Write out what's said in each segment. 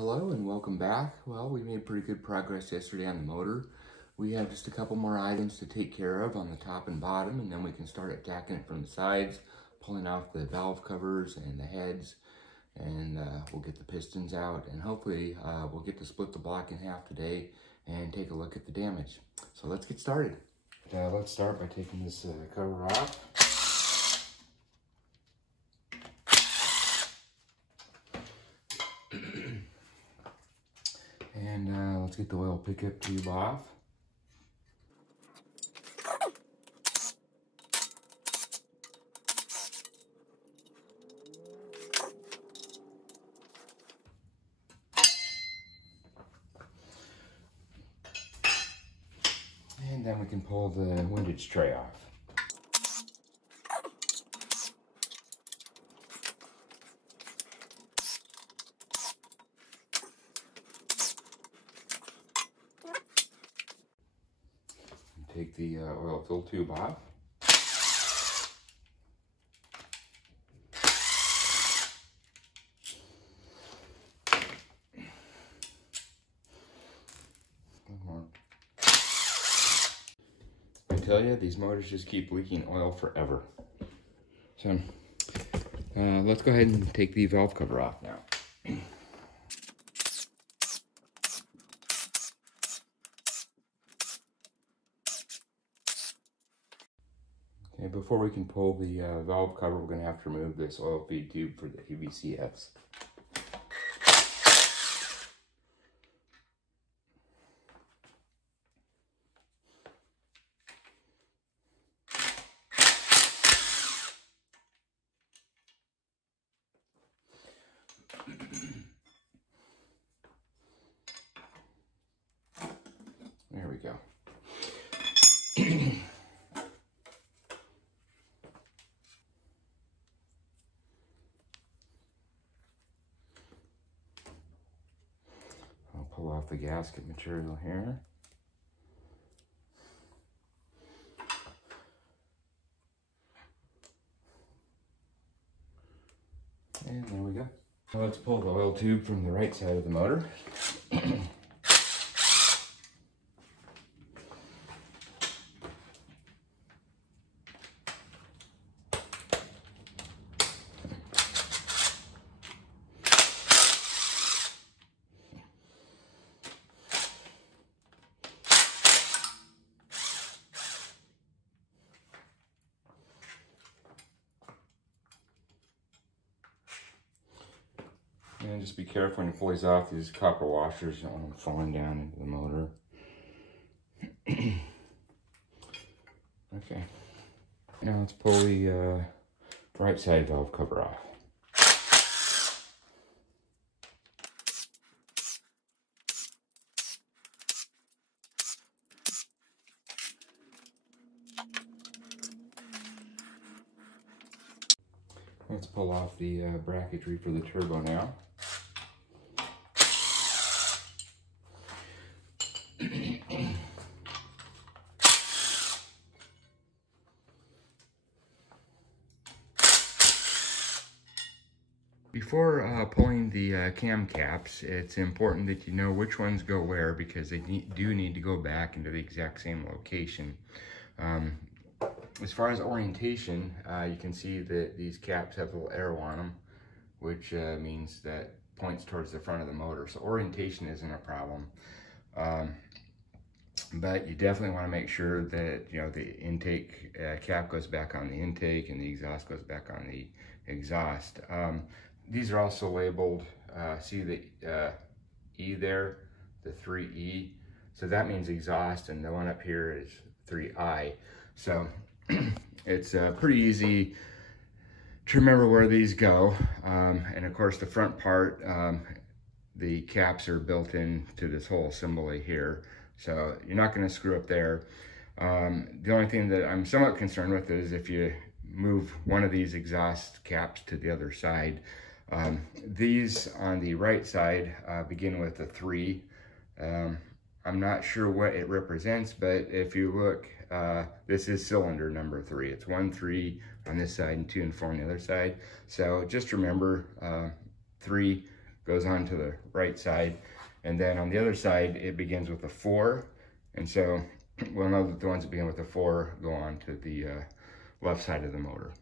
Hello and welcome back. Well, we made pretty good progress yesterday on the motor. We have just a couple more items to take care of on the top and bottom, and then we can start attacking it from the sides, pulling off the valve covers and the heads, and we'll get the pistons out, and hopefully we'll get to split the block in half today and take a look at the damage. So let's get started. Let's start by taking this cover off. And let's get the oil pickup tube off. And then we can pull the windage tray off. Take the oil fill tube off. I tell you, these motors just keep leaking oil forever. So let's go ahead and take the valve cover off now. Okay, before we can pull the valve cover, we're going to have to remove this oil feed tube for the ABCS. There we go. I'll pull off the gasket material here. And there we go. Now let's pull the oil tube from the right side of the motor. And just be careful when you pull these off, these copper washers, you don't want them falling down into the motor. Okay. Now let's pull the right side valve cover off. Let's pull off the bracketry for the turbo now. Before pulling the cam caps, it's important that you know which ones go where, because they do need to go back into the exact same location. As far as orientation, you can see that these caps have a little arrow on them, which means that points towards the front of the motor. So orientation isn't a problem. But you definitely want to make sure that, you know, the intake cap goes back on the intake and the exhaust goes back on the exhaust. These are also labeled, see the E there, the 3E. So that means exhaust, and the one up here is 3I. So it's pretty easy to remember where these go. And of course the front part, the caps are built into this whole assembly here. So you're not going to screw up there. The only thing that I'm somewhat concerned with is if you move one of these exhaust caps to the other side. These on the right side begin with a 3. I'm not sure what it represents, but if you look, this is cylinder number 3. It's 1, 3 on this side and 2 and 4 on the other side. So just remember 3 goes on to the right side. And then on the other side, it begins with a 4. And so we'll know that the ones that begin with a 4 go on to the left side of the motor.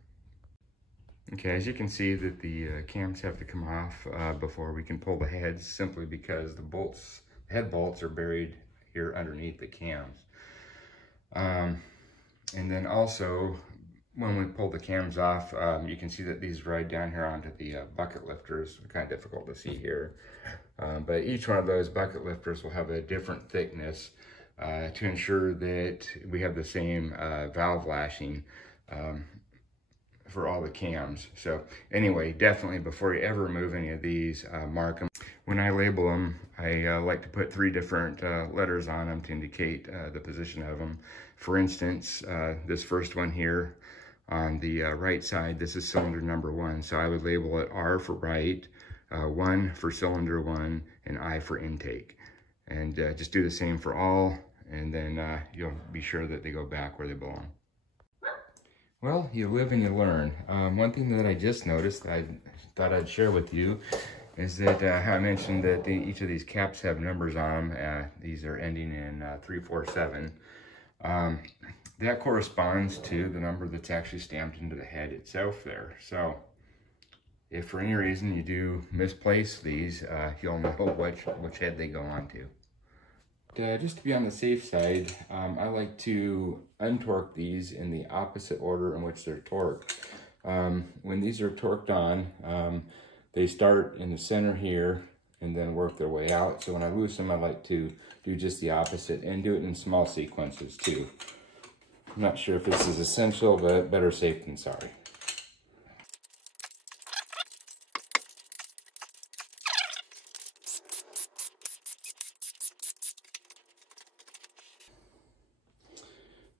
Okay, as you can see that the cams have to come off before we can pull the heads, simply because the head bolts are buried here underneath the cams. And then also, when we pull the cams off, you can see that these ride down here onto the bucket lifters. Kind of difficult to see here. But each one of those bucket lifters will have a different thickness to ensure that we have the same valve lashing for all the cams. So anyway, definitely before you ever remove any of these, mark them. When I label them, I like to put 3 different letters on them to indicate the position of them. For instance, this first one here on the right side, this is cylinder number 1. So I would label it R for right, 1 for cylinder 1, and I for intake. And just do the same for all, and then you'll be sure that they go back where they belong. Well, you live and you learn. One thing that I just noticed, I thought I'd share with you, is that how I mentioned that each of these caps have numbers on them. These are ending in 347. That corresponds to the number that's actually stamped into the head itself there. So if for any reason you do misplace these, you'll know which head they go on to. Just to be on the safe side, I like to untorque these in the opposite order in which they're torqued. When these are torqued on, they start in the center here and then work their way out. So when I loosen them, I like to do just the opposite and do it in small sequences too. I'm not sure if this is essential, but better safe than sorry.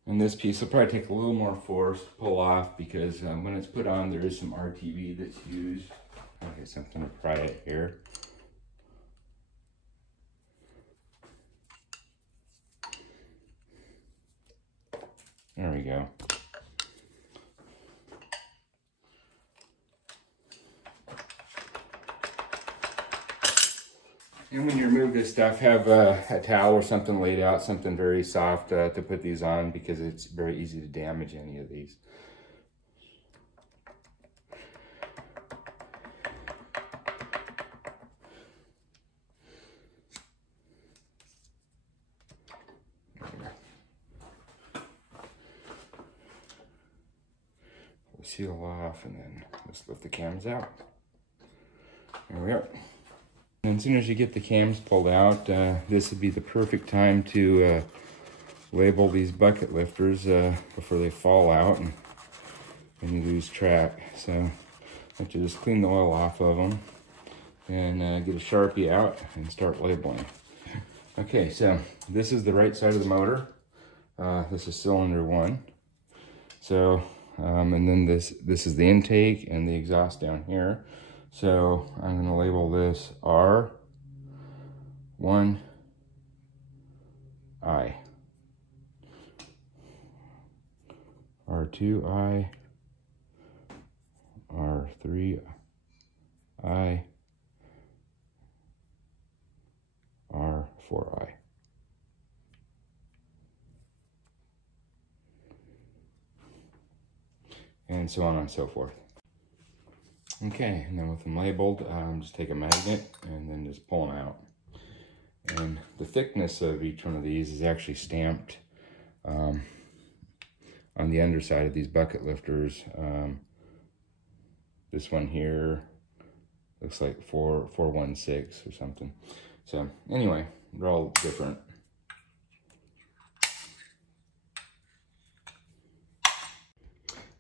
And this piece will probably take a little more force to pull off, because when it's put on, there is some RTV that's used. I'll get something to pry it here. There we go. And when you remove this stuff, have a towel or something laid out, something very soft to put these on, because it's very easy to damage any of these. We'll seal off and then just lift the cams out. There we are. And as soon as you get the cams pulled out, this would be the perfect time to label these bucket lifters before they fall out and you lose track. So I have to just clean the oil off of them and get a Sharpie out and start labeling. Okay, so this is the right side of the motor. This is cylinder 1. So, and then this is the intake and the exhaust down here. So I'm going to label this R1I, R2I, R3I, R4I. And so on and so forth. Okay, and then with them labeled, just take a magnet and then just pull them out. And the thickness of each one of these is actually stamped on the underside of these bucket lifters. This one here looks like 416 or something. So anyway, they're all different.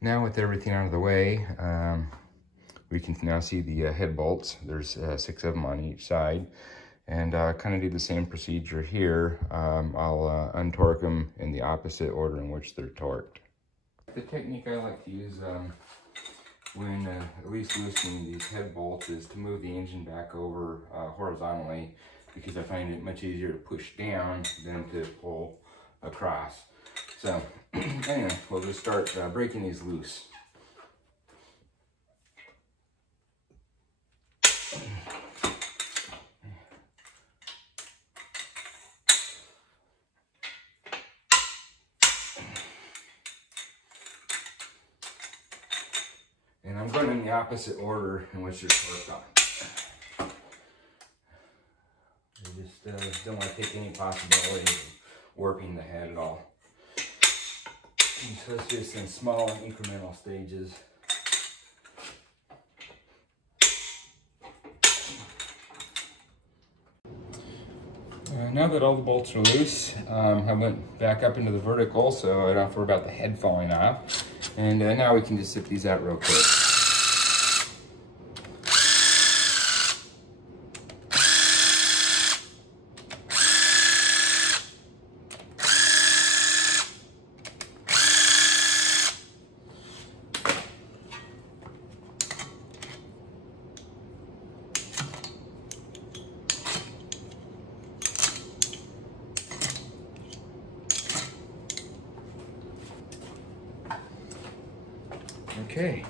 Now with everything out of the way, we can now see the head bolts. There's 6 of them on each side. And kind of do the same procedure here. I'll untorque them in the opposite order in which they're torqued. The technique I like to use when at least loosening these head bolts is to move the engine back over horizontally, because I find it much easier to push down than to pull across. So anyway, we'll just start breaking these loose. going in the opposite order in which they're torqued on. I just don't want to take any possibility of warping the head at all. So let's do this in small incremental stages. Now that all the bolts are loose, I went back up into the vertical so I don't have to worry about the head falling off. And now we can just zip these out real quick. Okay,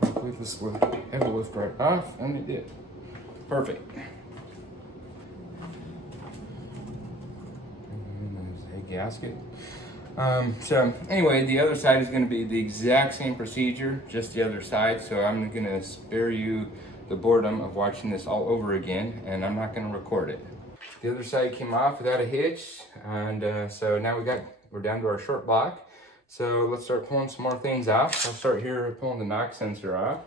hopefully this will have a lift right off, and it did. Perfect. And there's the gasket. So anyway, the other side is going to be the exact same procedure, just the other side. So I'm going to spare you the boredom of watching this all over again, and I'm not going to record it. The other side came off without a hitch, and so now we're down to our short block. So let's start pulling some more things off. I'll start here pulling the knock sensor off.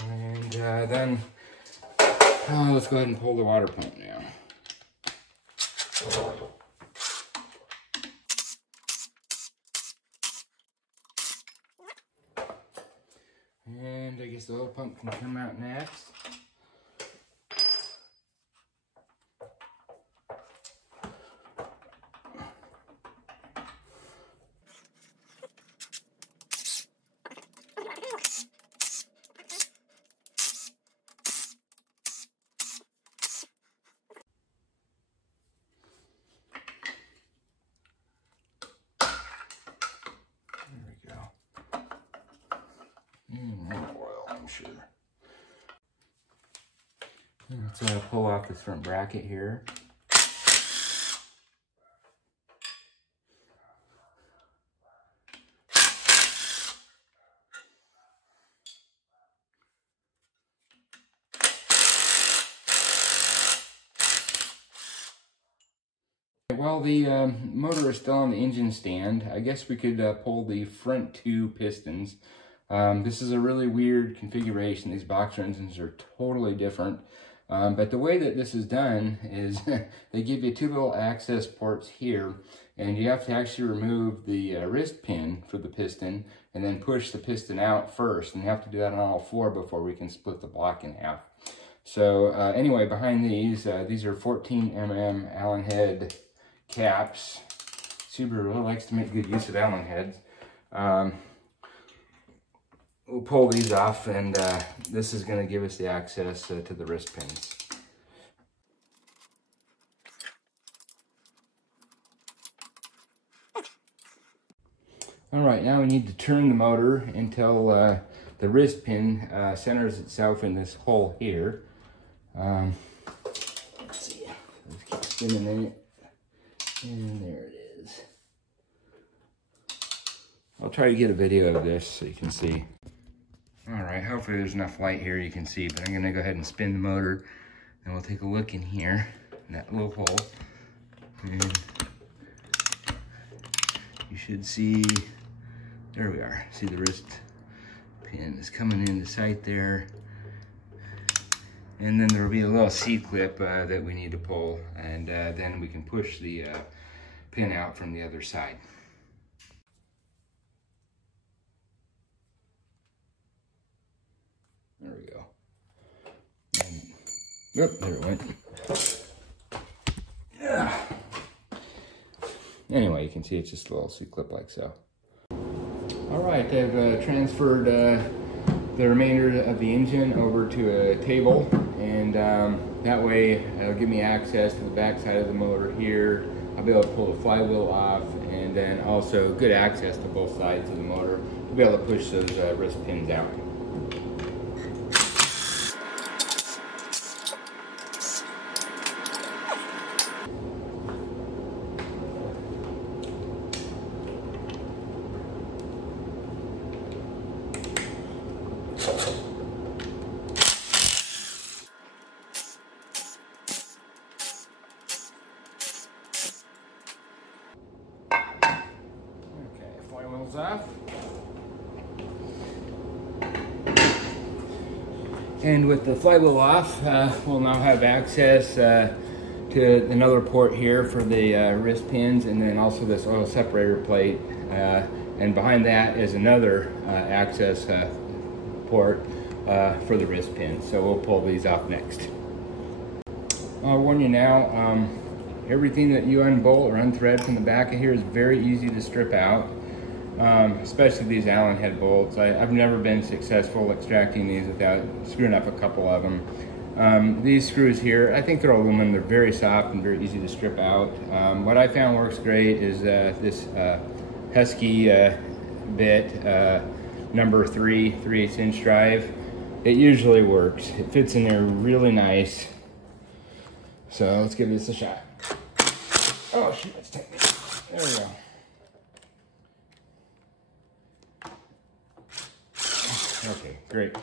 And then let's go ahead and pull the water pump now. And I guess the oil pump can come out next. Sure. Let's pull off this front bracket here. While the motor is still on the engine stand, I guess we could pull the front two pistons. This is a really weird configuration. These boxer engines are totally different. But the way that this is done is they give you two little access ports here, and you have to actually remove the wrist pin for the piston and then push the piston out first. And you have to do that on all four before we can split the block in half. So anyway, behind these are 14 mm Allen head caps. Subaru really likes to make good use of Allen heads. We'll pull these off, and this is going to give us the access to the wrist pins. All right, now we need to turn the motor until the wrist pin centers itself in this hole here. Let's see, let's keep spinning it, and there it is. I'll try to get a video of this so you can see. All right, hopefully there's enough light here you can see, but I'm gonna go ahead and spin the motor, and we'll take a look in here, in that little hole. And you should see, there we are. See the wrist pin is coming in the sight there. And then there will be a little C-clip that we need to pull, and then we can push the pin out from the other side. There we go. Yep, there it went. Yeah. Anyway, you can see it's just a little C-clip like so. All right, I've transferred the remainder of the engine over to a table, and that way it'll give me access to the back side of the motor here. I'll be able to pull the flywheel off, and then also good access to both sides of the motor to be able to push those wrist pins out. And with the flywheel off, we'll now have access to another port here for the wrist pins, and then also this oil separator plate. And behind that is another access port for the wrist pins. So we'll pull these off next. I'll warn you now, everything that you unbolt or unthread from the back of here is very easy to strip out, especially these Allen head bolts. I've never been successful extracting these without screwing up a couple of them. These screws here, I think they're aluminum. They're very soft and very easy to strip out. What I found works great is this Husky bit, number 3/8 inch drive. It usually works. It fits in there really nice. So let's give this a shot. Oh shoot, that's tight. There we go. Okay, great.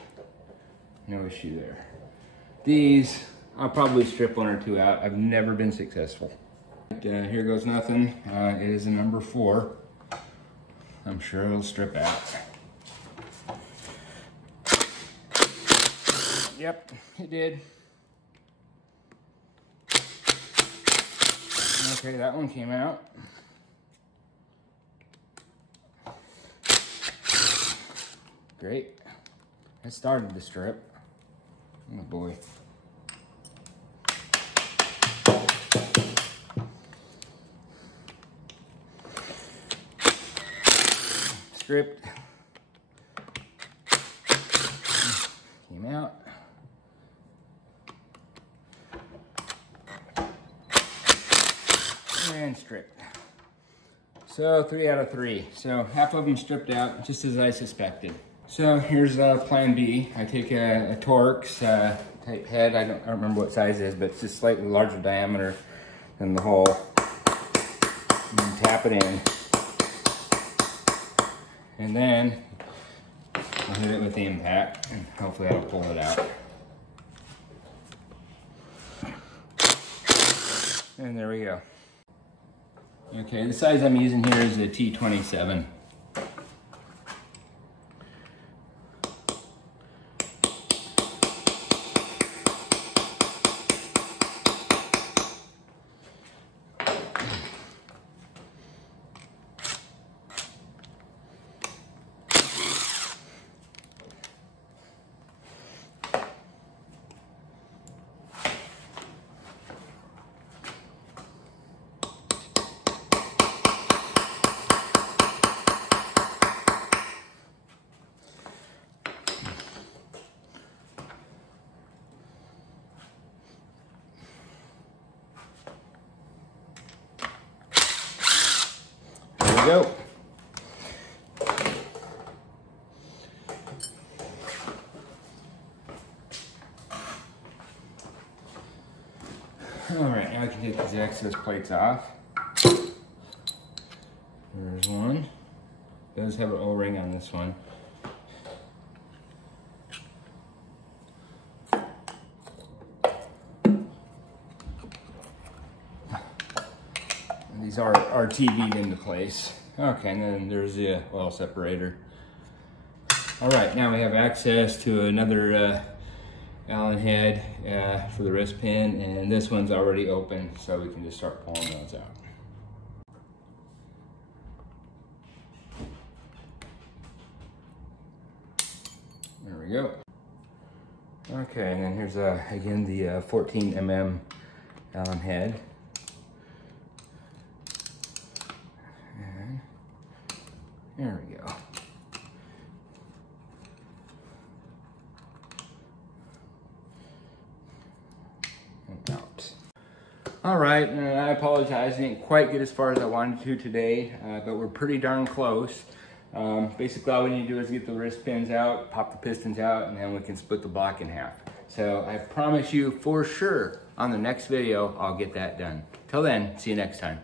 No issue there. These, I'll probably strip one or two out. I've never been successful. Here goes nothing. It is a number 4. I'm sure it'll strip out. Yep, it did. Okay, that one came out. Great. It started to strip. Oh boy. Stripped. Came out. And stripped. So 3 out of 3. So half of them stripped out, just as I suspected. So here's plan B. I take a Torx type head. I don't remember what size it is, but it's just slightly larger diameter than the hole. And tap it in. And then I'll hit it with the impact, and hopefully that'll pull it out. And there we go. Okay, the size I'm using here is a T27. Go. All right, now I can take these access plates off. There's one. It does have an O-ring on this one. These are TV'd into place. Okay, and then there's the oil separator. All right, now we have access to another Allen head for the wrist pin, and this one's already open, so we can just start pulling those out. There we go. Okay, and then here's again the 14 mm Allen head. There we go. And out. All right, and I apologize. I didn't quite get as far as I wanted to today, but we're pretty darn close. Basically, all we need to do is get the wrist pins out, pop the pistons out, and then we can split the block in half. So I promise you for sure on the next video, I'll get that done. Till then, see you next time.